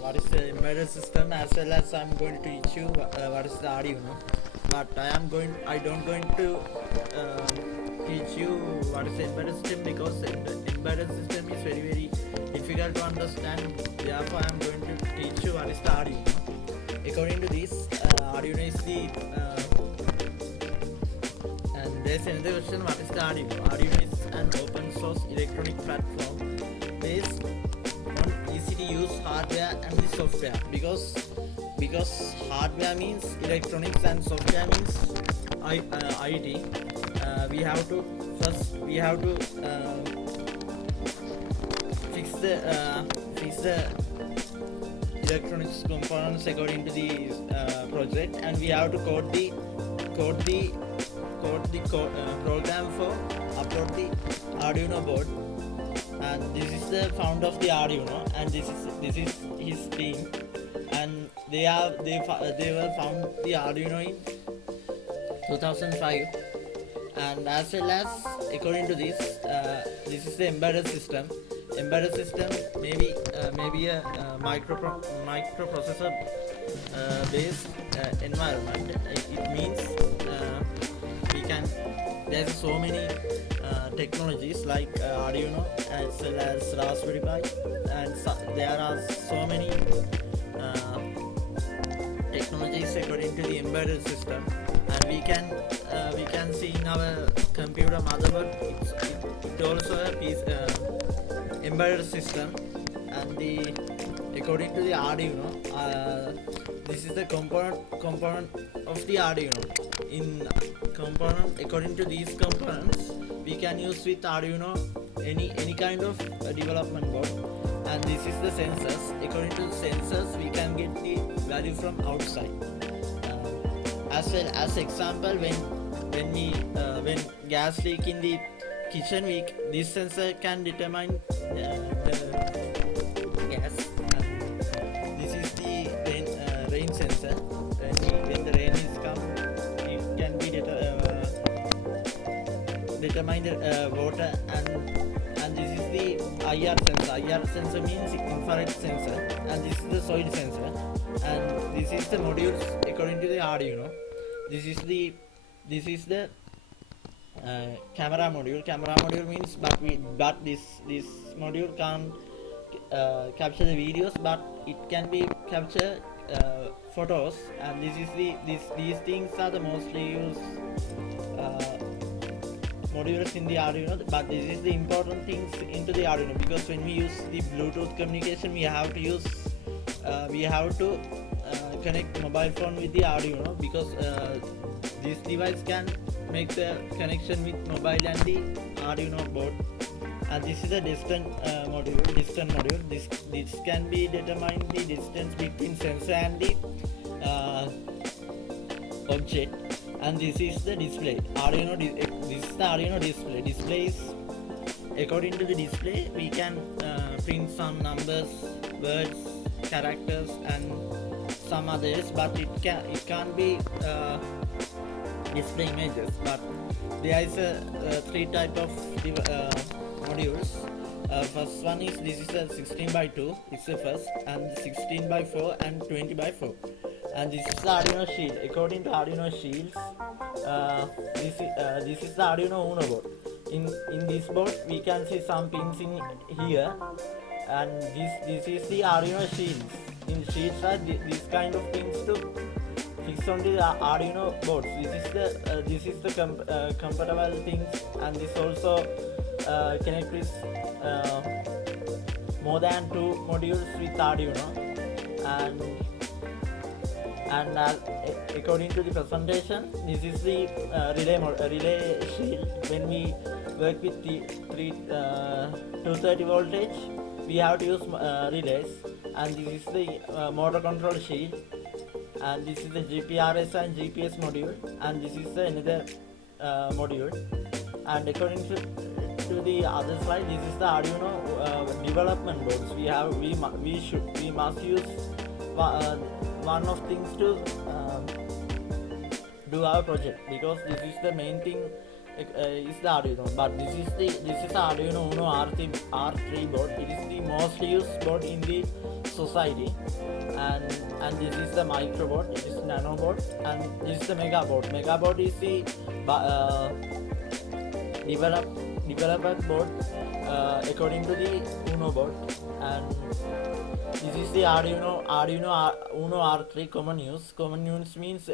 What is the embedded system, as well as I'm going to teach you what is the Arduino. But I don't going to teach you what is the embedded system, because the embedded system is very difficult to understand. Therefore, I'm going to teach you what is the Arduino. According to this, Arduino is the and there's another question: what is the Arduino? Arduino is an open source electronic platform based on easy to use hardware and the software, because hardware means electronics and software means IT. We have to fix the electronics components according to the project, and we have to code the program for upload the Arduino board. And this is the founder of the Arduino, and this is his team, and they were found the Arduino in 2005. And as well as, according to this, this is the embedded system. Embedded system maybe a microprocessor based environment. It means we can there's so many technologies like Arduino, as well as Raspberry Pi, and there are so many technologies according to the embedded system. And we can see in our computer motherboard, it also a piece embedded system. And according to the Arduino, this is the component of the Arduino. According to these components, we can use with Arduino any kind of development board. And this is the sensors. According to the sensors, we can get the value from outside. As well as example, when gas leak in the kitchen, this sensor can determine the gas. And this is the rain sensor. When the rain is come, it can be determine the water. And this is the IR sensor. IR sensor means infrared sensor, and this is the soil sensor. And this is the modules according to the Arduino. This is the camera module. Camera module means, but this module can't capture the videos, but it can be capture photos. And these things are the mostly used modules in the Arduino. But this is the important things into the Arduino, because when we use the Bluetooth communication, we have to connect mobile phone with the Arduino, because this device can make the connection with mobile and the Arduino board. And this is a distant module. This can be determine the distance between sensor and the object. And this is the display. This is the Arduino display. Display is, according to the display, we can print some numbers, words, characters, and some others, but it can't be display images. But there is three type of modules. First one is, this is a 16x2. It's the first, and 16x4 and 20x4. And this is the Arduino shield. According to Arduino shields, this is the Arduino Uno board. In this board, we can see some pins in here, and this is the Arduino shields. In shields are these kind of pins to fix on the Arduino boards. This is the compatible things, and this also connect with more than 2 modules with Arduino. And according to the presentation, this is the relay shield. When we work with the 230 voltage, we have to use relays. And this is the motor control shield, and this is the GPRS and GPS module, and this is another module. And according to the other slide, this is the Arduino development boards. We must use one of things to do our project, because this is the main thing is the Arduino, but this is Arduino Uno R3 board. It is the most used board in the society, and this is the micro board. It is nano board, and this is the mega board. Mega board is the developer board according to the Uno board, and this is the Arduino Uno R3 common use. Common use means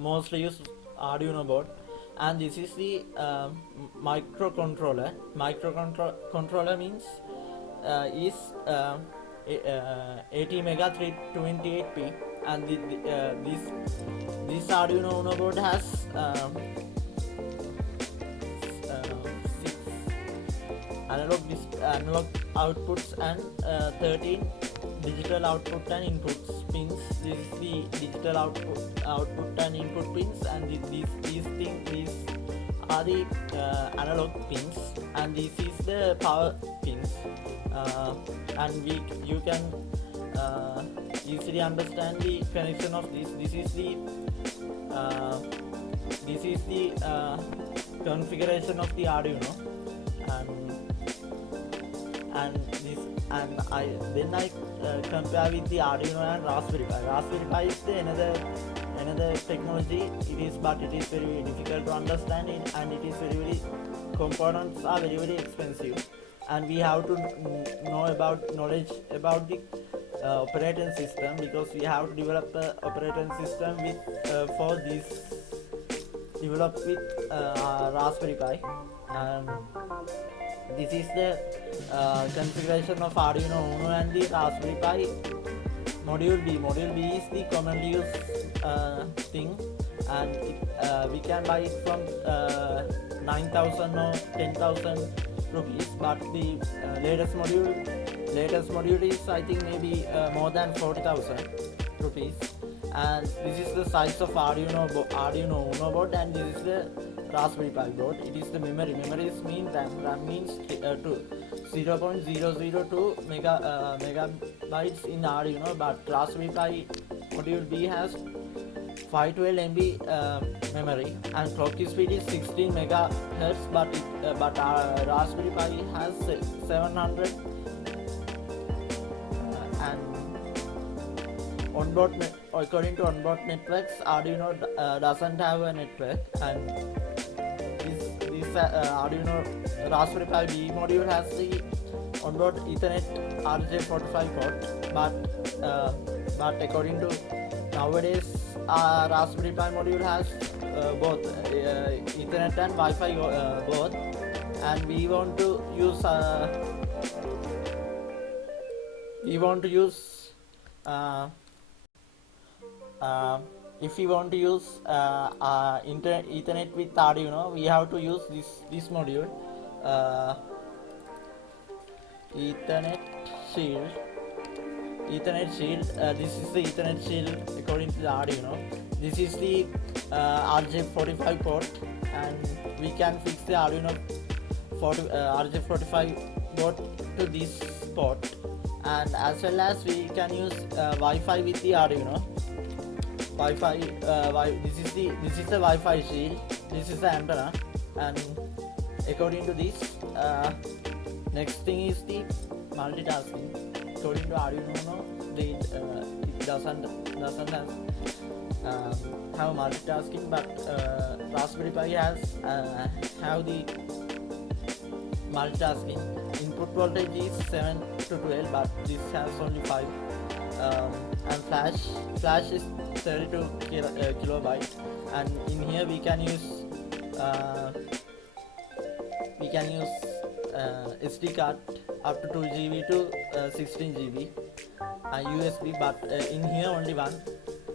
mostly used Arduino board, and this is the microcontroller. Microcontroller means is 80 mega 328p, and this Arduino Uno board has 6 analog outputs and 13 digital output and inputs pins. This is the digital output and input pins, and these are the analog pins, and this is the power pins, and you can easily understand the connection of this. This is the configuration of the Arduino, and I compare with the Arduino and Raspberry Pi. Raspberry Pi is the another technology. It is very difficult to understand it, and it is very components are very expensive, and we have to knowledge about the operating system, because we have to develop the operating system with for this developed with Raspberry Pi, and this is the configuration of Arduino Uno and the Raspberry Pi. Module B is the commonly used thing, and we can buy it from 9,000 or 10,000 rupees, but the latest module is, I think, maybe more than 40,000 rupees. And this is the size of Arduino Uno board, and this is the Raspberry Pi board. It is the memory. Memory means RAM means 0.002 megabytes in Arduino, but Raspberry Pi module B has 512 MB memory, and clock speed is 16 megahertz, but Raspberry Pi has 700, and according to onboard networks, Arduino doesn't have a network, and this Arduino Raspberry Pi B module has the onboard Ethernet RJ45 port, but according to nowadays Raspberry Pi module has both Ethernet and Wi-Fi both, and we want to use if we want to use Ethernet with Arduino, we have to use this module, Ethernet shield. This is the Ethernet shield according to the Arduino. This is the RJ45 port, and we can fix the Arduino RJ45 port to this port, and as well as we can use Wi-Fi with the Arduino. This is the Wi-Fi shield. This is the antenna, and according to this, next thing is the multitasking. According to Arduino, it doesn't have multitasking, but Raspberry Pi has have the multitasking. Input voltage is 7 to 12, but this has only 5. And flash is 32 kilobyte, and in here we can use SD card up to 2 GB to 16 GB, USB, but in here only one.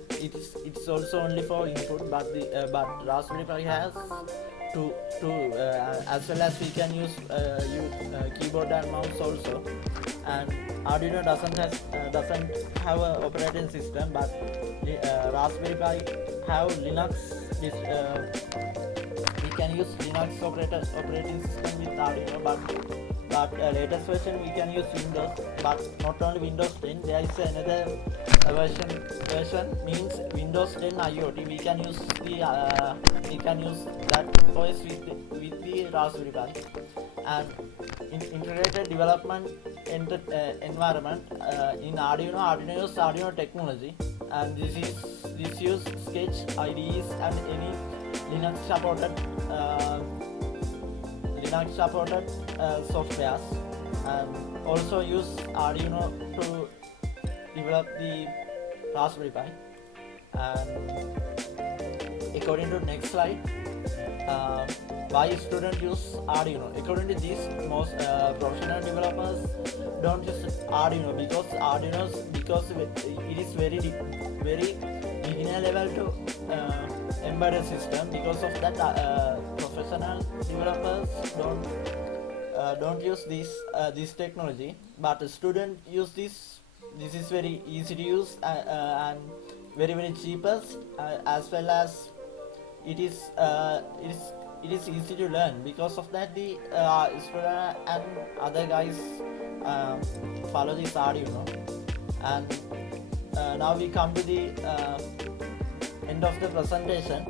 It's also only for input, but Raspberry Pi has two as well as we can use keyboard and mouse also. And Arduino doesn't have a operating system, but Raspberry Pi have Linux. We can use Linux operating system with Arduino, but but latest version we can use Windows, but not only Windows 10, there is another version means Windows 10 IoT. We can use that OS with the Raspberry Pi, and integrated development environment in Arduino use Arduino technology, and this use Sketch, IDEs, and any Linux supported softwares, and also use Arduino to develop the Raspberry Pi. And according to next slide, why students use Arduino? According to this, most professional developers don't use Arduino because it is very beginner level to embedded system. Because of that, professional developers don't use this technology, but the student use this. This is very easy to use and very cheapest, as well as it is easy to learn. Because of that, the student and other guys follow this Arduino. And now we come to the end of the presentation.